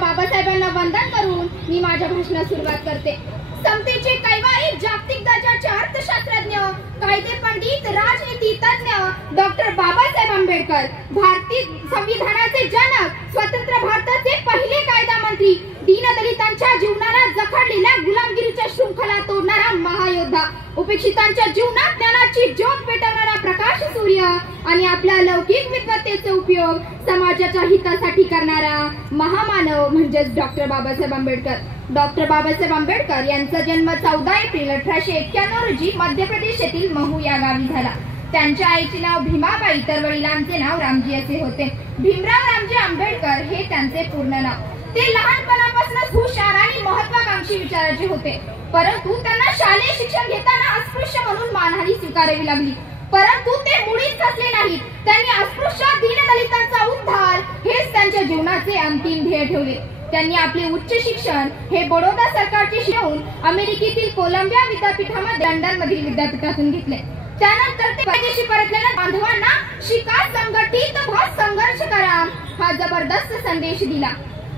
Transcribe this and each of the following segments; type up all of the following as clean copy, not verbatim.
बाबासाहेबांना वंदन करून मी माझ्या भाषणास सुरुवात करते। समतेचे कैवारी, जागतिक दर्जाचे अर्थशास्त्रज्ञ, कायदे पंडित, राजनीती तज्ञ डॉक्टर बाबासाहेब आंबेडकर, भारतीय संविधानाचे जनक, स्वतंत्र भारताचे पहिले कायदा मंत्री, दीनदलितांच्या जीवनाला जखडलेल्या गुलामगिरीच्या शृंखला तोडणारा महायोद्धा, उपेक्षितांच्या जीवनात ज्ञानाची ज्योत पेटवणारा प्रकाश सूर्य आणि आपल्या लौकिक विद्वत्तेचा उपयोग समाजाच्या हितासाठी करणारा महामानव म्हणजेच डॉक्टर बाबासाहेब आंबेडकर। डॉक्टर बाबासाहेब आंबेडकर यांचा जन्म 14 एप्रिल 1891 रोजी मध्य प्रदेश येथील महू या गावी झाला। त्यांच्या आईचे नाव भीमाबाई तर वडिलांचे नाव रामजी असे होते। भीमराव रामजी आंबेडकर हे त्यांचे पूर्ण नाव। ते लहानपणापासूनच हुशार आणि महत्वाकांक्षी विचाराचे होते, परंतु त्यांना शालेय शिक्षण घेताना अस्पृश्य म्हणून मानहानी स्वीकारावी लागली। परंतु ते मुळीच खचले नाहीत। त्यांनी अस्पृश्य दीनदलितांचा उद्धार हेच त्यांच्या जीवनाचे अंतिम ध्येय ठेवले। त्यांनी आपले उच्च शिक्षण हे बडोदा सरकारचे शिकवून अमेरिकेतील कोलंबिया विद्यापीठामध्ये लंडन मधील विद्यापीठातून घेतले। त्यानंतर ते परदेशी परतलेल्या बांधवांना शिका, संघटित व्हा, संघर्ष करा हा जबरदस्त संदेश दिला।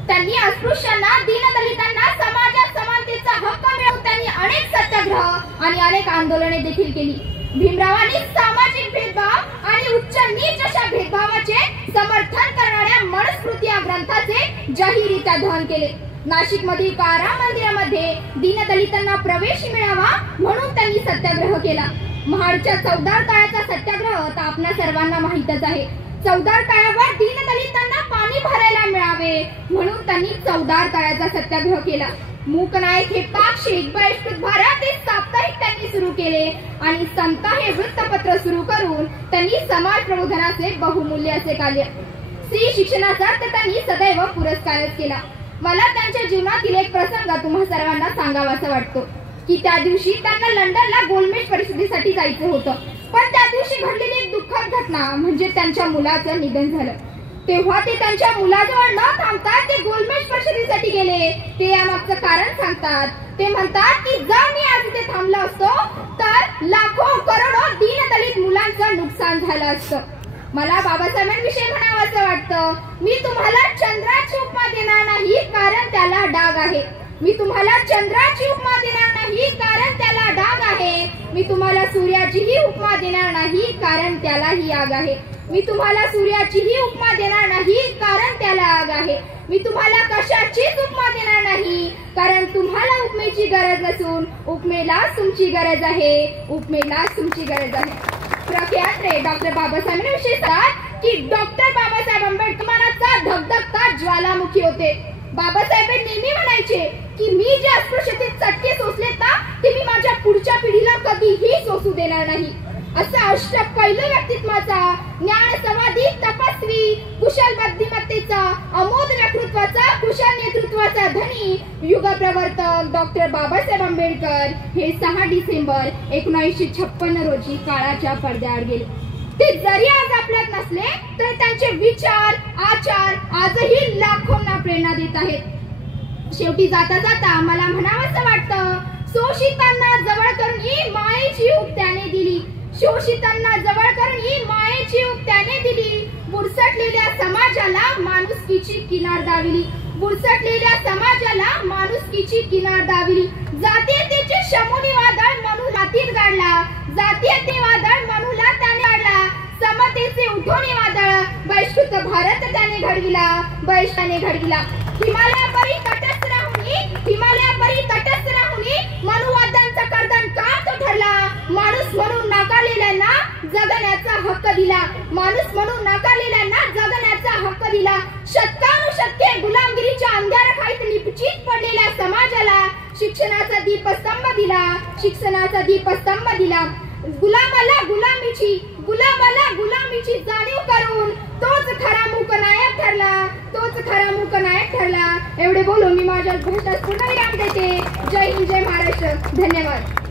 त्यांनी अस्पृश्यांना, दीनदलितांना समाजात समानतेचा हक्क मिळवून त्यांनी अनेक सत्याग्रह आणि अनेक आंदोलने देखील केली। भीमरावांनी सामाजिक भेदभाव आणि उच्च नीच अशा भेदभावाचे समर्थन करणाऱ्या मनुस्मृती या ग्रंथाचे जाहीररित्या दहन केले। नाशिक मधील कारा मंदिरामध्ये दीनदलितांना प्रवेश मिळावा म्हणून त्यांनी सत्याग्रह केला। महाडच्या चौदार तळ्याचा सत्याग्रह तर आपल्या सर्वांना माहितच आहे। चौदार तळ्यावर दीनदलितांना पाणी भरायला मिळावे म्हणून त्यांनी चौदार तळ्याचा सत्याग्रह केला। मूकनायक हे पाक्षिक, बहिष्कृत भारत हे साप्ताहिक त्यांनी सुरू केले आणि समता हे वृत्तपत्र सुरू करून त्यांनी समाज प्रबोधनाचे बहुमूल्य असे कार्य, स्त्री शिक्षणाचा तर त्यांनी सदैव पुरस्कारच केला। मला त्यांच्या जीवनातील एक प्रसंग तुम्हा सर्वांना सांगावासा वाटतो की त्या दिवशी त्यांना लंडनला गोलमेज परिषदेसाठी जायचं होतं, पण त्या दिवशी घडलेली एक दुःखद घटना म्हणजे त्यांच्या मुलाचं निधन झालं। तेव्हा ते त्यांच्या मुलाजवळ न थांबता ते गोलमेज परिषदेसाठी गेले। ते यामागचं कारण सांगतात। ते म्हणतात की जर मी आज इथे थांबलो असतो तर लाखो करोडो दीनदलित मुलांचं नुकसान झालं असतं। मला बाबासाहेबांविषयी म्हणावंसं वाटतं, मी तुम्हाला चंद्राची उपमा देणार नाही कारण त्याला डाग आहे। मी तुम्हाला चंद्राची उपमा देणार नाही कारण त्याला डाग आहे। मी तुम्हाला सूर्याचीही उपमा देणार नाही कारण त्यालाही आग आहे। मी तुम्हाला सूर्याचीही उपमा देणार नाही कारण त्याला आग आहे। मी तुम्हाला कशाचीच उपमा देणार नाही कारण तुम्हाला उपमेची गरज नसून उपमेलाच तुमची गरज आहे। उपमेलाच तुमची गरज आहे। प्रख्यात डॉक्टर बाबासाहेबांविषयी सांगतात की डॉक्टर बाबासाहेब आंबेडकर मनाचा धगधगता ज्वालामुखी होते। बाबासाहेब नेहमी म्हणायचे की मी जे अस्पृश्यतेत चटके सोसलेत ना ते मी माझ्या पुढच्या पिढीला कधीही सोसू देणार नाही। असा अष्टपैलू व्यक्तित्वाचा, ज्ञान समाधी, तपस्वी, कुशल बुद्धिमत्तेचा, अमोद वक्तृत्वाचा, कुशल नेतृत्वाचा धनी युगप्रवर्तक डॉक्टर बाबासाहेब आंबेडकर हे 6 डिसेंबर 1956 रोजी काळाच्या पडद्याआड गेले। ते जरी आज आपल्यात नसले तरी त्यांचे विचार, आचार आजही लाखोंना प्रेरणा देत आहेत। शेवटी जाता जाता मला म्हणावंसं वाटतं, शोषितांना जवळ करून ही मायेची ऊब त्याने दिली। शोषितांना जवळ करून ही मायेची ऊब त्याने दिली। बुरसटलेल्या समाजाला माणुसकीची किनार दाविली। बुरसटलेल्या समाजाला माणुसकीची किनार दाविली। जातीयतेचे शमुनी वादळ मनू हातीत गाडला। जातीयते वादळ मनूला त्याने गाडला। समतेचे उठोनी वादळ बहिष्कृत भारत त्याने घडविला। बहिष्काने घडविला। हिमालयापरी तटस्थ राहुनी मनुवाद्यांचा कर्दन का तो ठरला। माणूस म्हणून नाकारलेल्यांना जगण्याचा हक्क दिला। माणूस म्हणून नाकारलेल्यांना जगण्याचा हक्क दिला। शतकानुशतके गुलामगिरीच्या अंधाराखालीत लिपचित पडलेल्या समाजाला शिक्षणाचा दीपस्तंभ दिला। शिक्षणाचा दीपस्तंभ दिला। गुलामाला गुलामीची जाणीव करून तोच खरा मूकनायक ठरला। तोच खरा मूकनायक ठरला। एवढे बोलून मी माझ्या भाषणास पूर्ण विराम देते। जय हिंद, जय महाराष्ट्र। धन्यवाद।